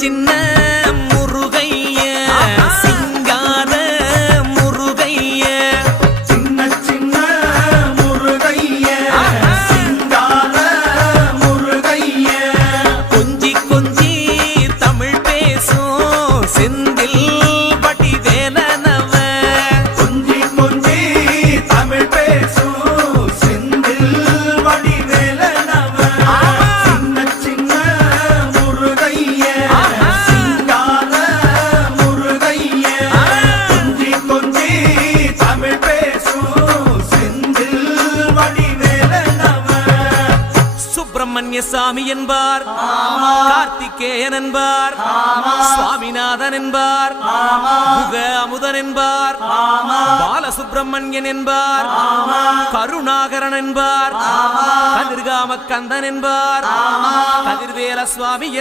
சின்ன முருகைய சிங்கார முருகைய சின்ன சின்ன முருகைய சிங்கார முருகைய கொஞ்சி கொஞ்சி தமிழ் பேசும் செந்தில் வடிவேலனவ கொஞ்சி கொஞ்சி தமிழ் பேசும் செந்தில் வடிவேலனவ சின்ன சின்ன முருகைய சிங்கார முருகைய கொஞ்சி கொஞ்சி தமிழ் பேசும் செந்தில் வடிவேலனவ சுப்பிரமணிய சாமி என்பார், கார்த்திகேயன் என்பார், சுவாமிநாதன் என்பார், முக அமுதன் என்பார், பாலசுப்பிரமணியன் என்பார், கருணாகரன் என்பார், கதிர்காம கந்தன் என்பார், கதிர்வேல சுவாமி